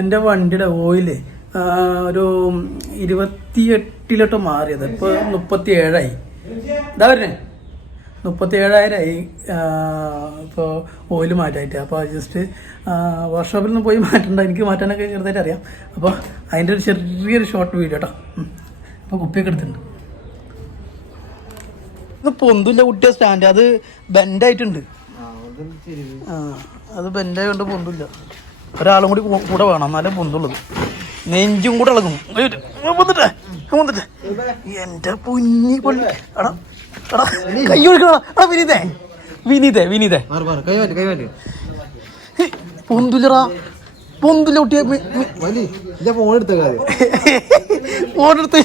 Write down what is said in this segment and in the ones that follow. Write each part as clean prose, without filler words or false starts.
എൻ്റെ വണ്ടിയുടെ ഓയില് ഒരു 28 മാറിയത്, ഇപ്പോൾ 37 ഇതാ വരുന്നേ 37,000 ഇപ്പോൾ ഓയിൽ മാറ്റായിട്ട്. അപ്പോൾ ജസ്റ്റ് വർക്ക്ഷോപ്പിൽ നിന്ന് പോയി മാറ്റണ്ട, എനിക്ക് മാറ്റാനൊക്കെ ചെറുതായിട്ട് അറിയാം. അപ്പോൾ അതിൻ്റെ ഒരു ചെറിയൊരു ഷോർട്ട് വീഡിയോ കേട്ടോ. അപ്പോൾ കുപ്പിയൊക്കെ എടുത്തിട്ടുണ്ട്. ഇത് പൊന്തില്ല കുട്ടിയ സ്റ്റാൻഡ്, അത് ബെൻഡായിട്ടുണ്ട്. അത് ബെൻഡായതുകൊണ്ട് പൊന്തില്ല. ഒരാളും കൂടി കൂടെ വേണം എന്നാലേ പൊന്തുള്ളത്. നെഞ്ചും കൂടെ ഇളകും. എന്റെ പൊന്നി പൊന്നി എടാ എടാ കൈ ഒഴിക്കണ വിനീതേ വിനീതേ വിനീതേ പൊന്തുലറാ പൊന്തുല കുട്ടിയെ ഫോണെടുത്ത്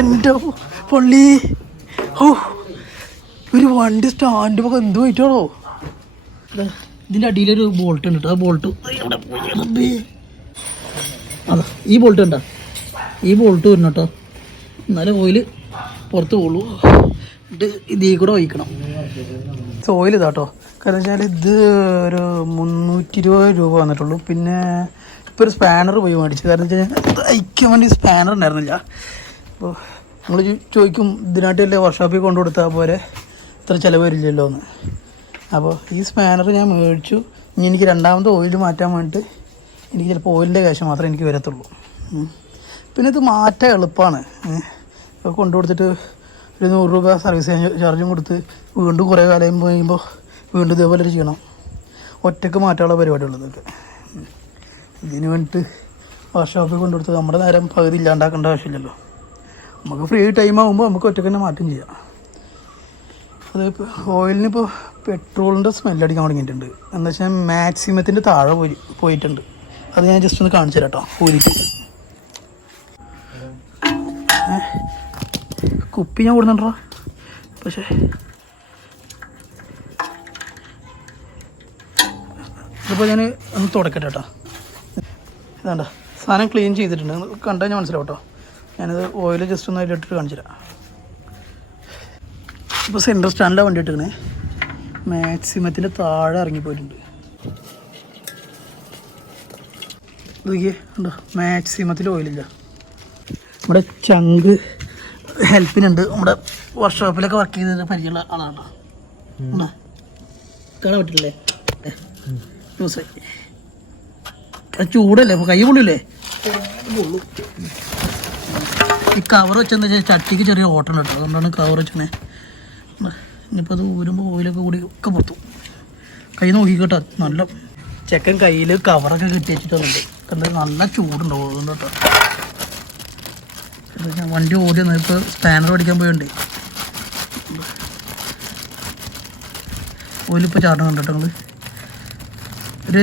എന്റെ പള്ളി. ഓ ഒരു വണ്ടി സ്റ്റാൻഡ് ഒക്കെ എന്ത് പോയിട്ടാണോ. ഇതിൻ്റെ അടിയിലൊരു ബോൾട്ട് ഉണ്ട് കേട്ടോ. ആ ബോൾട്ട് അതാ ഈ ബോൾട്ട് ഉണ്ടോ, ഈ ബോൾട്ട് വരണം കേട്ടോ, എന്നാലേ ഓയിൽ പുറത്ത് പോകുള്ളൂ. ഇത് ഇതിൽ കൂടെ ഒഴിക്കണം. ഓയിൽ ഇതാട്ടോ. കാരണം വെച്ചാൽ ഇത് ഒരു 320 രൂപ വന്നിട്ടുള്ളൂ. പിന്നെ ഇപ്പോൾ ഒരു സ്പാനർ പോയി മേടിച്ചു. കാരണം വെച്ചാൽ അയക്കാൻ വേണ്ടി സ്പാനർ ഉണ്ടായിരുന്നില്ല. അപ്പോൾ നമ്മൾ ചോദിക്കും ഇതിനായിട്ടല്ലേ വർക്ക്ഷോപ്പിൽ കൊണ്ടു കൊടുത്താൽ പോലെ ഇത്ര ചിലവ് വരില്ലല്ലോ എന്ന്. അപ്പോൾ ഈ സ്പാനർ ഞാൻ മേടിച്ചു. ഇനി എനിക്ക് രണ്ടാമത്തെ ഓയിൽ മാറ്റാൻ വേണ്ടിയിട്ട് എനിക്ക് ചിലപ്പോൾ ഓയിലിൻ്റെ കാശ് മാത്രമേ എനിക്ക് വരത്തുള്ളൂ. പിന്നെ ഇത് മാറ്റാൻ എളുപ്പമാണ്. ഇപ്പോൾ കൊണ്ടു കൊടുത്തിട്ട് ഒരു 100 രൂപ സർവീസ് ചാർജും കൊടുത്ത് വീണ്ടും കുറേ കാലം കഴിയുമ്പോൾ വീണ്ടും ഇതേപോലെ ചെയ്യണം. ഒറ്റയ്ക്ക് മാറ്റാനുള്ള പരിപാടിയുള്ളത് ഇതൊക്കെ. ഇതിന് വേണ്ടിയിട്ട് വർക്ക്ഷോപ്പിൽ കൊണ്ടു കൊടുത്ത് നമ്മുടെ നേരം പകുതി ഇല്ലാണ്ടാക്കേണ്ട ആവശ്യമില്ലല്ലോ. നമുക്ക് ഫ്രീ ടൈം ആകുമ്പോൾ നമുക്ക് ഒറ്റയ്ക്ക് തന്നെ മാറ്റം ചെയ്യാം. അതിപ്പോൾ ഓയിലിനിപ്പോൾ പെട്രോളിൻ്റെ സ്മെല്ലടിക്കാൻ തുടങ്ങിയിട്ടുണ്ട്. എന്താ വെച്ചാൽ മാക്സിമത്തിൻ്റെ താഴെ പോയിട്ടുണ്ട്. അത് ഞാൻ ജസ്റ്റ് ഒന്ന് കാണിച്ചു തരാം കേട്ടോ. ഊരിട്ട് കുപ്പി ഞാൻ കൊടുക്കുന്നുണ്ടോ. പക്ഷേ ഇതിപ്പോൾ ഞാൻ ഒന്ന് തുടക്കട്ടെ കേട്ടോ. ഇതാണ്ട സാധനം ക്ലീൻ ചെയ്തിട്ടുണ്ട്. കണ്ടാൽ ഞാൻ മനസ്സിലാവും കേട്ടോ. ഞാനിത് ഓയിൽ ജസ്റ്റ് ഒന്ന് അതിലിട്ടിട്ട് കാണിച്ചു തരാം. ഇപ്പോൾ സെൻട്രൽ സ്റ്റാൻഡിലാണ് വണ്ടി ഇട്ടിരിക്കണേ. മാക്സിമത്തിൻ്റെ താഴെ ഇറങ്ങിപ്പോയിട്ടുണ്ട്. ഇതൊക്കെ ഉണ്ടോ, മാക്സിമത്തിൽ ഓയിലില്ല. നമ്മുടെ ചങ്ക് ഹെൽപ്പിനുണ്ട്. നമ്മുടെ വർക്ക്ഷോപ്പിലൊക്കെ വർക്ക് ചെയ്ത് പരിചയമുള്ള ആളാണ്. കാണാൻ പറ്റില്ലേ ന്യൂസായി. ചൂടല്ലേ, അപ്പോൾ കൈ പൊള്ളില്ലേ. ഈ കവർ വെച്ചെന്താ വെച്ചാൽ ചട്ടിക്ക് ചെറിയ ഓട്ടം കേട്ടോ. അതുകൊണ്ടാണ് കവർ വെച്ചേ. ഇനിയിപ്പോൾ അത് ഊരുമ്പോൾ ഓയിലൊക്കെ കൂടി ഒക്കെ പുറത്തു. കൈ നോക്കിക്കോട്ടെ. നല്ല ചെക്കൻ കയ്യിൽ കവറൊക്കെ കെട്ടി വെച്ചിട്ടുണ്ട്. എന്താ നല്ല ചൂടുണ്ടാവും അതുകൊണ്ട് കേട്ടോ. ഞാൻ വണ്ടി ഓടി വന്നത് ഇപ്പോൾ സ്പാനർ പഠിക്കാൻ പോയുണ്ട്. ഓയിലിപ്പോൾ ചാടണം കണ്ടോ നിങ്ങൾ. ഒരു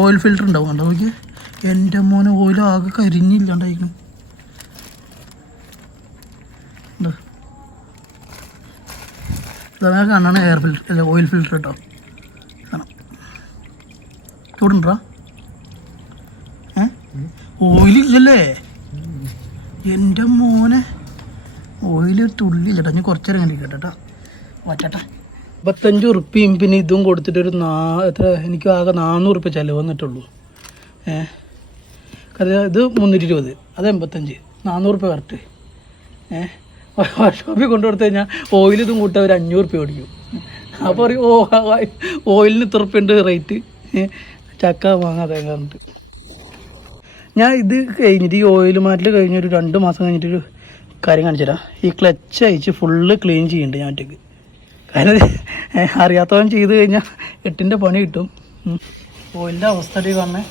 ഓയിൽ ഫിൽറ്റർ ഉണ്ടാവും കണ്ടോ നോക്കി. എൻ്റെ മോനെ ഓയിൽ ആകെ കരിഞ്ഞില്ലാണ്ടായിരിക്കണം. ഇതാണ് കാണാണ് എയർ ഫിൽറ്റർ അല്ല ഓയിൽ ഫിൽറ്റർ കേട്ടോ. കാണാം ചൂടുണ്ടോ. ഓയിലില്ലല്ലേ എൻ്റെ മോനെ. ഓയിൽ തുള്ളില്ല കേട്ടോ. ഞാൻ കുറച്ചേരം കണ്ടിരിക്കട്ടെ കേട്ടോ. മാറ്റാട്ടെ. 55 ഉറുപ്പിയും പിന്നെ ഇതും കൊടുത്തിട്ടൊരു എത്ര എനിക്ക് ആകെ 400 ഉറുപ്പ്യ ചിലവ് വന്നിട്ടുള്ളൂ. കാരണം ഇത് 320, അത് 85, 400 ഉറുപ്പ്യ കറക്റ്റ്. വർക്ക്ഷോപ്പിൽ കൊണ്ടു കൊടുത്തു കഴിഞ്ഞാൽ ഓയിൽ ഇതും കൂട്ടാൻ ഒരു 500 ഉറുപ്പ്യ മേടിക്കും. അപ്പോൾ പറയും ഓയിലിന് ഇത്ര ഉറുപ്പ്യുണ്ട് റേറ്റ്. ചക്ക വാങ്ങാതെ കണ്ടിട്ട് ഞാൻ ഇത് കഴിഞ്ഞിട്ട് ഈ ഓയിൽ മാറ്റൽ കഴിഞ്ഞൊരു 2 മാസം കഴിഞ്ഞിട്ടൊരു കാര്യം കാണിച്ചു തരാം. ഈ ക്ലച്ച് അയച്ച് ഫുള്ള് ക്ലീൻ ചെയ്യുന്നുണ്ട് ഞാൻ ഒറ്റയ്ക്ക്. കാരണം അറിയാത്തവൻ ചെയ്ത് കഴിഞ്ഞാൽ 8ൻ്റെ പണി കിട്ടും. ഓയിലിൻ്റെ അവസ്ഥ കാണണേ.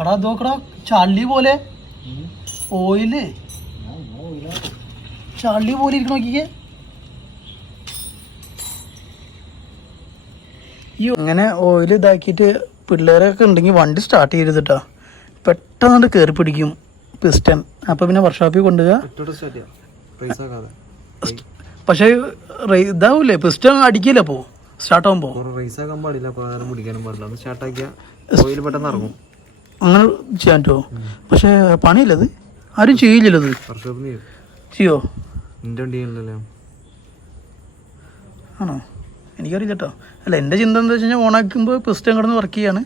എടാ നോക്കടാ ചള്ളി പോലെ ഓയില്, ചള്ളി പോലെ ഇരിക്കണം നോക്കിക്കേ. ഈ അങ്ങനെ ഓയിൽ ഇതാക്കിയിട്ട് പിള്ളേരൊക്കെ ഉണ്ടെങ്കിൽ വണ്ടി സ്റ്റാർട്ട് ചെയ്യരുത് കേട്ടോ. പെട്ടെന്ന് കയറി പിടിക്കും പിസ്റ്റൺ. അപ്പോൾ പിന്നെ വർക്ക്ഷോപ്പിൽ കൊണ്ടുപോവുക. പക്ഷേ ഇതാവൂലേ പിസ്റ്റൺ അടിക്കില്ല. അപ്പോൾ സ്റ്റാർട്ട് ആകുമ്പോൾ അങ്ങനെ ചെയ്യാൻ പറ്റുമോ. പക്ഷേ പണിയില്ലത്, ആരും ചെയ്യില്ലത്. ചെയ്യോ ആണോ. എനിക്കറിയില്ല കേട്ടോ. അല്ല എൻ്റെ ചിന്ത എന്താ വെച്ച് കഴിഞ്ഞാൽ ഓണാക്കുമ്പോൾ പിസ്റ്റൺ കിടന്ന് വർക്ക് ചെയ്യാണ്.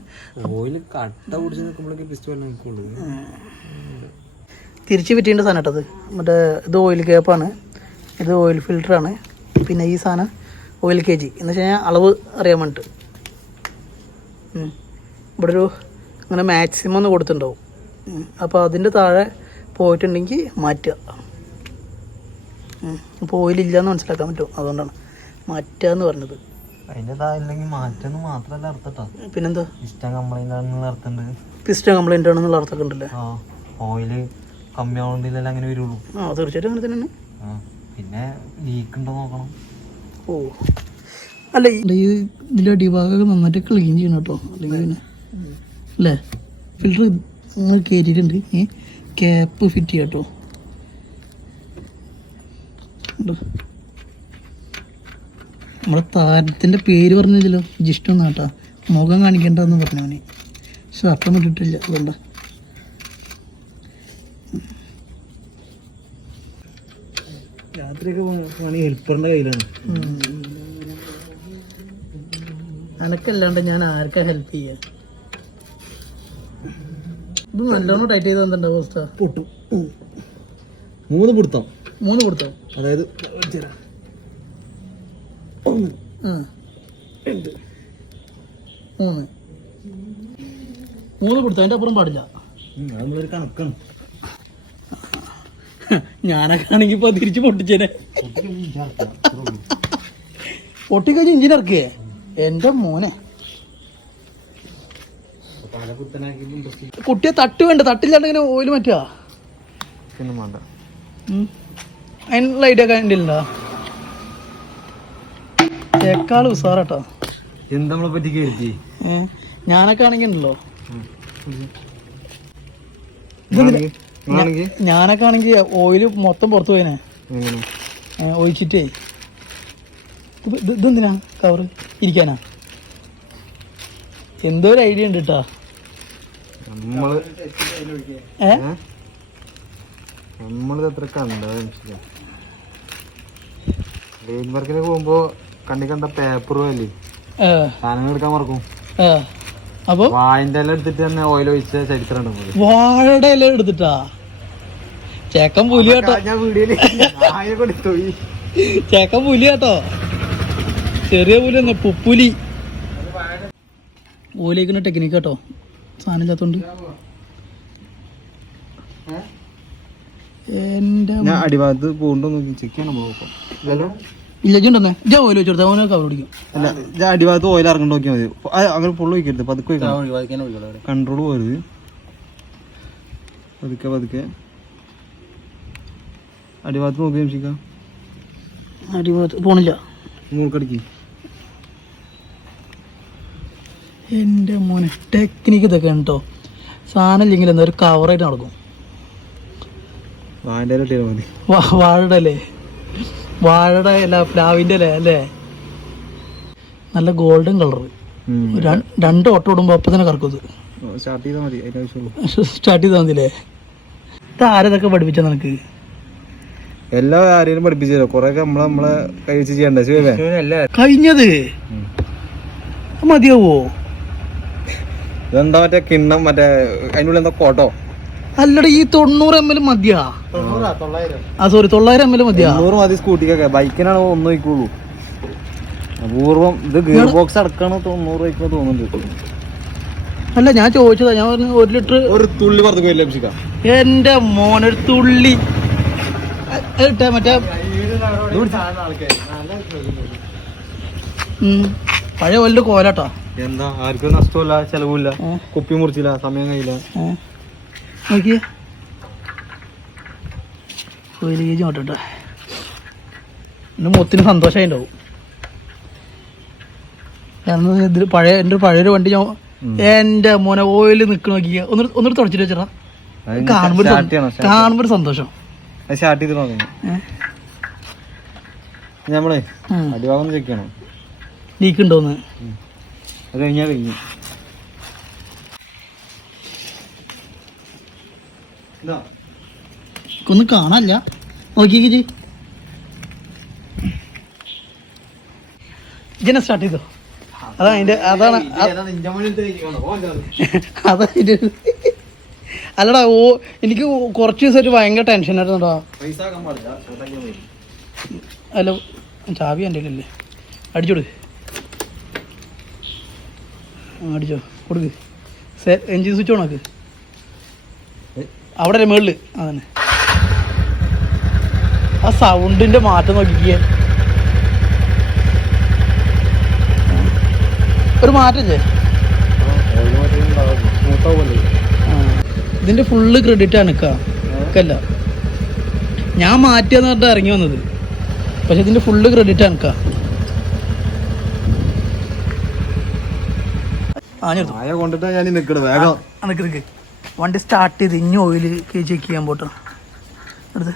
തിരിച്ച് പറ്റേണ്ട സാധനം കേട്ടത്. മറ്റേ ഇത് ഓയിൽ ക്യാപ്പാണ്, ഇത് ഓയിൽ ഫിൽറ്ററാണ്, പിന്നെ ഈ സാധനം ഓയിൽ KG എന്ന് വെച്ച് കഴിഞ്ഞാൽ അളവ് അറിയാൻ വേണ്ടിയിട്ട്. ഇവിടെ ഒരു അങ്ങനെ മാക്സിമം ഒന്ന് കൊടുത്തിട്ടുണ്ടാവും. അപ്പോൾ അതിൻ്റെ താഴെ പോയിട്ടുണ്ടെങ്കിൽ മാറ്റുക. അപ്പോൾ ഓയിലില്ലയെന്ന് മനസ്സിലാക്കാൻ പറ്റും, അതുകൊണ്ടാണ് മാറ്റുക എന്ന് പറഞ്ഞത്. പിന്നെന്താ പിസ്റ്റൺ കംപ്ലൈൻ്റ് ആണെന്നുള്ള അർത്ഥമൊക്കെ ഉണ്ടല്ലേ. ഓയില് കമ്മിയാവുന്നില്ല അങ്ങനെ വരുള്ളൂ. തീർച്ചയായിട്ടും അങ്ങനെ തന്നെയാണ്. പിന്നെ ലീക്ക് ഉണ്ടോ നോക്കണം. ഓ അല്ല, ഇതിൻ്റെ അടിഭാഗമൊക്കെ നന്നായിട്ട് ക്ലീൻ ചെയ്യണം കേട്ടോ, അല്ലെങ്കിൽ പിന്നെ അല്ലേ. ഫിൽറ്റർ നിങ്ങൾ കയറ്റിയിട്ടുണ്ട്, ക്യാപ്പ് ഫിറ്റ് ചെയ്യാം കേട്ടോ. നമ്മുടെ താരത്തിൻ്റെ പേര് പറഞ്ഞില്ലല്ലോ, ജിഷ്ടൊന്നും കേട്ടോ. മുഖം കാണിക്കേണ്ടതെന്ന് പറഞ്ഞവന്, ഷർട്ടൊന്നും ഇട്ടിട്ടില്ല, അതുകൊണ്ടാ. രാത്രിയൊക്കെ പണി ഹെൽപ്പറിൻ്റെ കയ്യിലാണ്. എനക്കല്ലാണ്ട് ഞാൻ ആർക്കാ ഹെൽപ്പ് ചെയ്യാ? ഇത് നല്ലോണം ടൈറ്റ് ചെയ്ത് തന്നിട്ടുണ്ടാവും അവസ്ഥ. പൊട്ടും. 3 പിടുത്തം. 3 കൊടുത്തോ? അതായത് 1 2 3 കൊടുത്തോ, അതിൻ്റെ അപ്പുറം പാടില്ല. അതൊരു കണക്കാണ്. ഞാനൊക്കെ ആണെങ്കിൽ ഇപ്പോൾ തിരിച്ച് പൊട്ടിച്ചേനെ. പൊട്ടിക്കഴിഞ്ഞ് ഇഞ്ചിൻ ഇറക്കേ എൻ്റെ മോനെ. കുട്ടിയെ തട്ട് വേണ്ട, തട്ടില്ലാണ്ട് ഇങ്ങനെ ഓയിൽ മാറ്റുക. അതിനുള്ള ഐഡിയ ഒക്കെ എൻ്റെ ഉണ്ടോ? തേക്കാള് ഉസാറാട്ടോ. നമ്മളെ പറ്റി കരുതി ഞാനൊക്കെ ആണെങ്കിൽ ഉണ്ടല്ലോ, ഞാനൊക്കെ ആണെങ്കിൽ ഓയില് മൊത്തം പുറത്തു പോയിനെ ഒഴിച്ചിട്ടേ. ഇതെന്തിനാ കവറ് ഇരിക്കാനാ? എന്തോ ഒരു ഐഡിയ ഉണ്ട് കേട്ടാ. നമ്മളിത് വർക്കിന് പോകുമ്പോ കണ്ട പേപ്പറും അല്ലേ സാധനങ്ങൾ എടുക്കാൻ മറക്കും. അപ്പൊ വാഴന്റെ ഇല എടുത്തിട്ട് തന്നെ ഓയിൽ ഒഴിച്ച ചരിത്രം. വാഴയുടെ ഇല എടുത്തിട്ടാ? ചേക്കൻ പുലി കേട്ടോ, ഞാൻ വീഡിയോയില് ചേക്കൻ പുലി കേട്ടോ, ചെറിയ പുലി തന്നെ, പുപ്പുലി. ഓയിലേക്കുന്ന ടെക്നിക്ക് കേട്ടോ, സാധനം ഇല്ലാത്തോണ്ട്. ഞാൻ അടിഭാഗത്ത് പോകണ്ടോ നോക്കി ചെക്ക് ചെയ്യണം. ഇല്ലെന്നുണ്ടെന്നേ ഞാൻ ഓയിൽ വെച്ചെടുത്ത അവനെ കവർ പിടിക്കും. അല്ല, ഞാൻ അടിഭാഗത്ത് ഓയിൽ ഇറങ്ങി നോക്കിയാൽ മതി. അങ്ങനെ പൊള്ളു വയ്ക്കരുത്, പതുക്കെ കൺട്രോൾ പോരുത്. പതുക്കെ പതുക്കെ അടിഭാഗത്ത് നോക്കി സംശയിക്കാം. അടിഭാഗത്ത് പോണില്ല, മൂക്കടിക്ക്. എൻ്റെ മോനെ ടെക്നിക്ക് ഇതൊക്കെ കേട്ടോ. സാധനം ഇല്ലെങ്കിൽ എന്താ ഒരു കവറായിട്ട് നടക്കും. വാഴയുടെ അല്ലേ, വാഴയുടെ അല്ല പ്ലാവിൻ്റെ അല്ലേ അല്ലേ. നല്ല ഗോൾഡൻ കളർ. 2 ഓട്ടം ഇടുമ്പോൾ അപ്പം തന്നെ കറക്കും. സ്റ്റാർട്ട് ചെയ്താൽ മതില്ലേ? ഇത് ആരതൊക്കെ പഠിപ്പിച്ച നിനക്ക്? എല്ലാ ആരെയും പഠിപ്പിച്ചല്ലോ, കൊറേ നമ്മളെ കൈ വെച്ച് ചെയ്യണ്ട. കഴിഞ്ഞത് മതിയാവോ? ഇതെന്താ മറ്റേ കിണ്ണം, മറ്റേ അതിനുള്ള എന്താ കോട്ടോ? അല്ലട, ഈ 90 ml മതിയാ? സോറി 900 ml മതിയാ? 100 മതി സ്കൂട്ടിക്കൊക്കെ. ബൈക്കിനാണ് 1 വയ്ക്കുള്ളൂ. അപൂർവം. ഇത് ഗിയർ ബോക്സ് അടക്കാണ് 90 വയ്ക്കുമ്പോ തോന്നുന്നുണ്ട്. അല്ല, ഞാൻ ചോദിച്ചതാ. ഞാൻ പറഞ്ഞു 1 ലിറ്റർ ഒരു തുള്ളി പുറത്തേക്ക് വരില്ല അഭിഷിക്ക. എന്റെ മോനൊരു തുള്ളി മറ്റേ പഴയ വല്ല കോലാട്ടാ. എന്താ, ആർക്കും നഷ്ടമില്ല, ചെലവില്ല, കുപ്പി മുറിച്ചില്ല, സമയം കഴിയില്ല. നോക്കിയേ ഓയിലേജ് നോട്ടെ. എൻ്റെ മൊത്തിന് സന്തോഷമായി ഉണ്ടാവും. കാരണം ഇതിൽ എൻ്റെ പഴയൊരു വണ്ടി ഞാൻ എൻ്റെ മോനെ ഓയിൽ നിൽക്കണ നോക്കിയ ഒന്നിട്ട് തുടച്ചിട്ട് വെച്ചാ കാണുമ്പോൾ ഒരു സന്തോഷം. സ്റ്റാർട്ട് ചെയ്ത് നോക്കണം. നമ്മളെ അടിഭാഗം ചെക്ക് ചെയ്യണം, ലീക്ക് ഉണ്ടോന്ന്. അത് കഴിഞ്ഞാൽ കഴിഞ്ഞു. ഒന്നും കാണാനില്ല, നോക്കിക്കേ. ഇതിനെ സ്റ്റാർട്ട് ചെയ്തോ. അതാണ് അതതിൻ്റെ അല്ലടാ. എനിക്ക് കുറച്ച് ദിവസമായിട്ട് ഭയങ്കര ടെൻഷൻ ആയിരുന്നുണ്ടോ. അല്ല ചാവി എൻ്റെ കയ്യിലല്ലേ. അടിച്ചോട്, അടിച്ചോ, കൊടുക്ക്. എൻജിൻ സ്വിച്ച് ഓണാക്ക്. അവിടെ അല്ലേ മേളിൽ. അതന്നെ. ആ സൗണ്ടിൻ്റെ മാറ്റം നോക്കിക്കേ. ഒരു മാറ്റല്ലേ. ഇതിൻ്റെ ഫുള്ള് ക്രെഡിറ്റ് അനക്കല്ല. ഞാൻ മാറ്റിയെന്ന് പറഞ്ഞിട്ട് ഇറങ്ങി വന്നത്. പക്ഷെ ഇതിൻ്റെ ഫുള്ള് ക്രെഡിറ്റ് അനക്ക. നിക്ക് വണ്ടി സ്റ്റാർട്ട് ചെയ്ത് ഇനി ഓയിൽ ചെക്ക് ചെയ്യാൻ പോട്ടോ. അടുത്ത്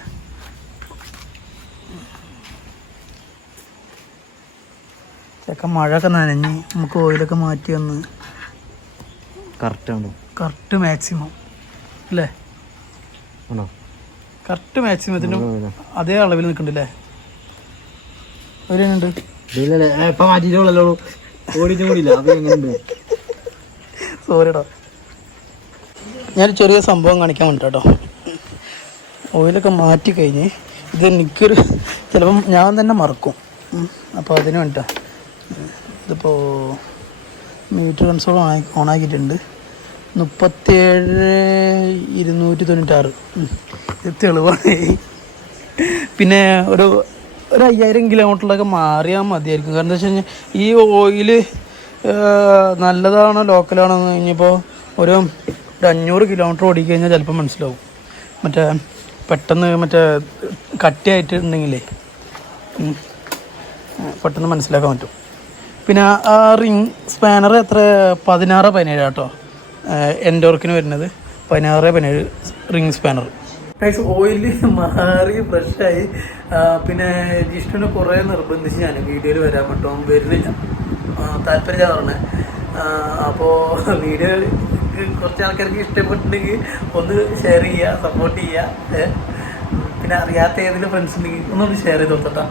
ചെക്കൻ മഴയൊക്കെ നനഞ്ഞ് നമുക്ക് ഓയിലൊക്കെ മാറ്റി വന്ന് കറക്റ്റ് മാക്സിമം അല്ലേ. കറക്റ്റ് മാക്സിമത്തിന് അതേ അളവിൽ നിൽക്കണ്ടല്ലേ. അവരുണ്ട് സോറിടാ. ഞാൻ ചെറിയ സംഭവം കാണിക്കാൻ വേണ്ടി കേട്ടോ. ഓയിലൊക്കെ മാറ്റി കഴിഞ്ഞ് ഇത് എനിക്കൊരു ചിലപ്പം ഞാൻ തന്നെ മറക്കും. അപ്പോൾ അതിന് വേണ്ടിയിട്ടാ. ഇതിപ്പോൾ മീറ്റർ കൺസോൾ ഓണാക്കിയിട്ടുണ്ട്. 37,296 ഇത് തെളിവാണ്. പിന്നെ ഒരു 5,000 കിലോമീറ്ററിലൊക്കെ മാറിയാൽ മതിയായിരിക്കും. കാരണം എന്താ വെച്ച് കഴിഞ്ഞാൽ ഈ ഓയിൽ നല്ലതാണോ ലോക്കലാണോ എന്ന് കഴിഞ്ഞപ്പോൾ ഒരു 500 കിലോമീറ്റർ ഓടിക്കഴിഞ്ഞാൽ ചിലപ്പോൾ മനസ്സിലാവും. മറ്റേ പെട്ടെന്ന് മറ്റേ കട്ടിയായിട്ടുണ്ടെങ്കിലേ പെട്ടെന്ന് മനസ്സിലാക്കാൻ പറ്റും. പിന്നെ ആ റിങ് സ്പാനർ എത്ര 16-17 കേട്ടോ. എൻഡോർക്കിന് വരുന്നത് 16-17 റിങ് സ്പാനർ. ഓയിൽ മാറി ഫ്രഷായി. പിന്നെ ജിഷ്ണുവിനെ കുറേ നിർബന്ധിച്ച് ഞാൻ വീഡിയോയിൽ വരാൻ പറ്റും, വരുന്നില്ല, താല്പര്യമില്ല പറഞ്ഞത്. അപ്പോൾ വീഡിയോ കുറച്ച് ആൾക്കാർക്ക് ഇഷ്ടപ്പെട്ടിട്ടുണ്ടെങ്കിൽ ഒന്ന് ഷെയർ ചെയ്യുക, സപ്പോർട്ട് ചെയ്യുക. പിന്നെ അറിയാത്ത ഏതെങ്കിലും ഫ്രണ്ട്സ് ഉണ്ടെങ്കിൽ ഒന്നൊന്ന് ഷെയർ ചെയ്ത് കൊടുത്തട്ടാ.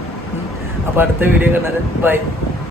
അപ്പോൾ അടുത്ത വീഡിയോ കണ്ടാൽ ബൈ.